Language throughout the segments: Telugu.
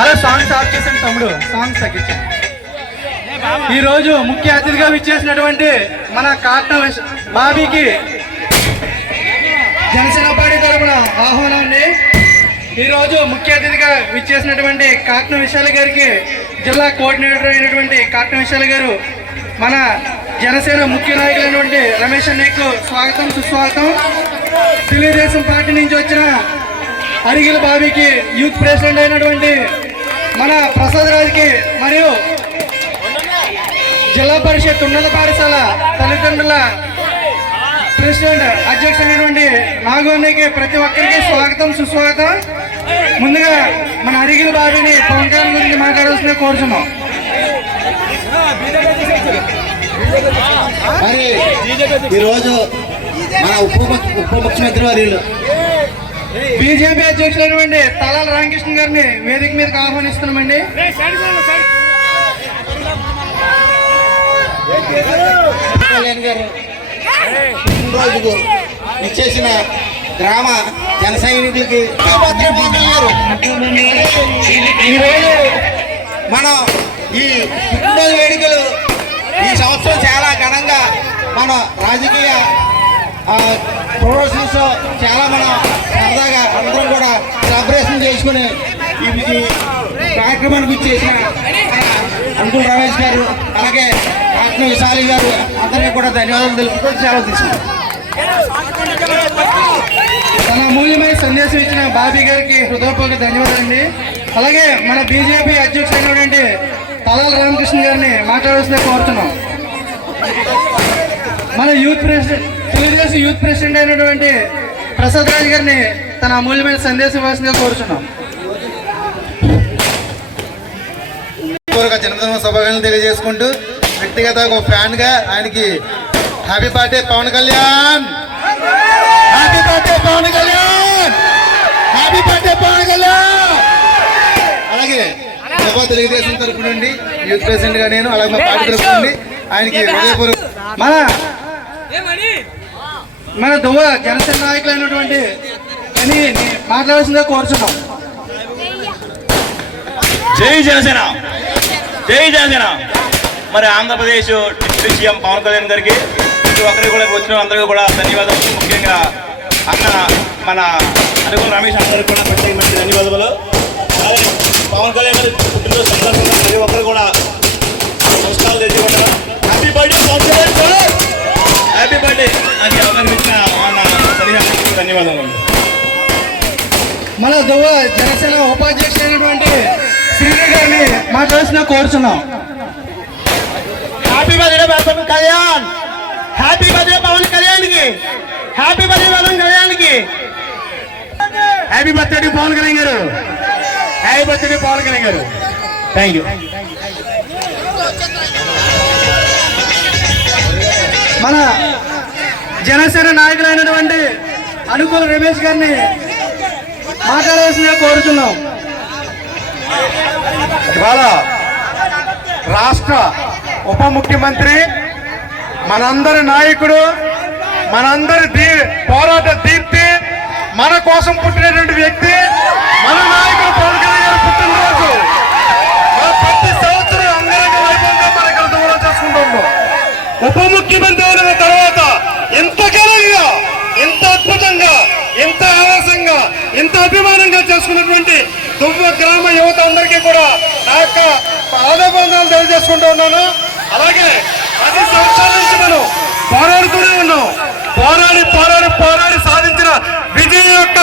అలా సాంగ్స్ ఆఫ్ చేసాను తమ్ముడు, సాంగ్స్ తగ్గించాను. ఈరోజు ముఖ్య అతిథిగా విచ్చేసినటువంటి మన కాట్న బాబీకి జనసేన పార్టీ తరఫున ఆహ్వానం ఉంది. ఈరోజు ముఖ్య అతిథిగా విచ్చేసినటువంటి కాట్న విశాల గారికి, జిల్లా కోఆర్డినేటర్ అయినటువంటి కాట్న విశాల గారు, మన జనసేన ముఖ్య నాయకులైనటువంటి రమేష్ అన్నయ్యకు స్వాగతం సుస్వాగతం. తెలుగుదేశం పార్టీ నుంచి వచ్చిన అరిగిల బాబీకి యూత్ ప్రెసిడెంట్ అయినటువంటి మన ప్రసాద్ రాజ్కి మరియు జిల్లా పరిషత్ ఉన్నత పాఠశాల తల్లిదండ్రుల ప్రెసిడెంట్ అధ్యక్షుడైనటువంటి నాగు అన్నయ్యకి ప్రతి ఒక్కరికి స్వాగతం సుస్వాగతం. ముందుగా మన అరిగిల బాబీని పవన్ కళ్యాణ్ గురించి మాట్లాడాల్సిందే కోరుతున్నాం. మరి ఈరోజు మన ఉప ముఖ్యమంత్రి వర్యులు బీజేపీ అధ్యక్షులైనటువంటి తలాల రామకృష్ణ గారిని వేదిక మీదకి ఆహ్వానిస్తున్నామండి. కళ్యాణ్ గారు రోజుకు ఇచ్చేసిన గ్రామ జన సైనికులకి ఈరోజు మనం ఈ పుట్టినరోజు వేడుకలు ఈ సంవత్సరం చాలా ఘనంగా మన రాజకీయ ప్రొఫెషన్స్ చాలా మనం సరదాగా అందరం కూడా సెలబ్రేషన్ చేసుకుని ఈ కార్యక్రమానికి ఇచ్చేసిన అంకుల్ రమేష్ గారు, అలాగే కాట్న విశాలి గారు అందరికీ కూడా ధన్యవాదాలు తెలుపుతూ సెలవు తీసుకున్నాం. తన అమూల్యమైన సందేశం ఇచ్చిన బాబీ గారికి హృదయపూర్వక ధన్యవాదాలండి. అలాగే మన బీజేపీ అధ్యక్షుడైనటువంటి తలాల రామకృష్ణ గారిని మాట్లాడాల్సిందే కోరుతున్నాం. మన తెలుగుదేశం యూత్ ప్రెసిడెంట్ అయినటువంటి ప్రసాద్ రాజ్ గారిని తన అమూల్యమైన సందేశం ఇవ్వాల్సిందిగా కోరుతున్నాం. జన్మదిన శుభాకాంక్షలు తెలియజేసుకుంటూ వ్యక్తిగత ఒక ఫ్యాన్ గా ఆయనకి happy birthday Pawan Kalyan, happy birthday Pawan Kalyan, happy birthday Pawan Kalyan. అలాగే తెలుగుదేశం తరపు నుండి యూత్ ప్రెసిడెంట్ గా నేను, అలాగే మా పార్టీ తరపు నుండి ఆయనకి హృదయపూర్వక మన దువ్వ జనసేన నాయకులైనటువంటి అని మాట్లాడాల్సిందిగా కోరుచున్నాం. జై జనసేన, జై జనసేన. మరి ఆంధ్రప్రదేశ్ డిప్యూటీ సీఎం పవన్ కళ్యాణ్ గారికి ప్రతి ఒక్కరికి కూడా వచ్చిన అందరికీ కూడా ధన్యవాదాలు. ముఖ్యంగా అన్న మన అనుకుల రమేష్ అందరికి కూడా ప్రత్యేకమైన ధన్యవాదాలు. అలాగే పవన్ కళ్యాణ్ గారి పుట్టినరోజు సందర్భంగా ప్రతి ఒక్కరు కూడా నమస్కారాలు తెలియజేయడం. హ్యాపీ బర్త్డే పవన్ కళ్యాణ్ గారు, హ్యాపీ బర్త్డే. నాకు అవకాశం ఇచ్చిన ధన్యవాదాలు. మన దువ్వ జనసేన ఉపాధ్యక్షుడైనటువంటి శ్రీని గారిని మాట్లాడాల్సిన కోరుచున్నాం. Happy birthday Pawan Kalyan, happy birthday Pawan కళ్యాణ్కి, హ్యాపీ బర్త్డే పవన్ కళ్యాణ్కి, హ్యాపీ బర్త్డే పవన్ కళ్యాణ్ గారు, హ్యాపీ బర్త్డే పవన్ కళ్యాణ్ గారు. Thank you. మన జనసేన నాయకులైనటువంటి అనుకుల రమేష్ గారిని మాట్లాడాల్సిందిగా కోరుతున్నాం. ఇవాళ రాష్ట్ర ఉప ముఖ్యమంత్రి, మనందరి నాయకుడు, మనందరి పోరాట దీప్తి, మన కోసం పుట్టినటువంటి వ్యక్తి మన నాయకుడు పవన్ కళ్యాణ్ గారు పుట్టినరోజు ప్రతి సంవత్సరం అంగరంగ వైభవంగా మన ఇక్కడ దూరం చేసుకుంటున్నాం. ఉప ముఖ్యమంత్రి అయిన తర్వాత ఎంత ఘనంగా, ఎంత అద్భుతంగా, ఎంత ఆవేశంగా, ఎంత అభిమానంగా చేసుకున్నటువంటి దువ్వ గ్రామ యువత అందరికీ కూడా నా యొక్క పాదబంధాలు తెలియజేసుకుంటూ ఉన్నాను. అలాగే 10 సంవత్సరాల నుంచి మనం పోరాడుతూనే ఉన్నాం. పోరాడి సాధించిన విజయం యొక్క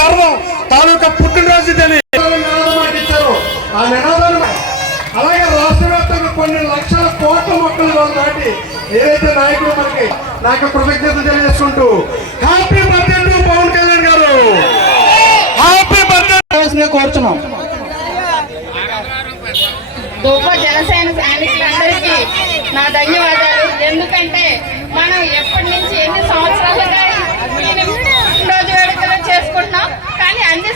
గర్వం తాలూకా పుట్టినరోజు ఇచ్చారు. ఆ నినాదాలు అలాగే రాష్ట్ర వ్యాప్తంగా కొన్ని లక్షల కోట్ల మొక్కలు దాటి ఏదైతే నాయకులు మనకి నాకు కృతజ్ఞతలు తెలియజేసుకుంటూ happy birthday to Pawan Kalyan గారు, హ్యాపీ బర్త్డే కోరుచున్నాం. గొప్ప జనసేన సైనికులందరికీ నా ధన్యవాదాలు. ఎందుకంటే మనం ఎప్పటి నుంచి ఎన్ని సంవత్సరాలుగా రోజు వేడుకలు చేసుకుంటున్నాం, కానీ అన్ని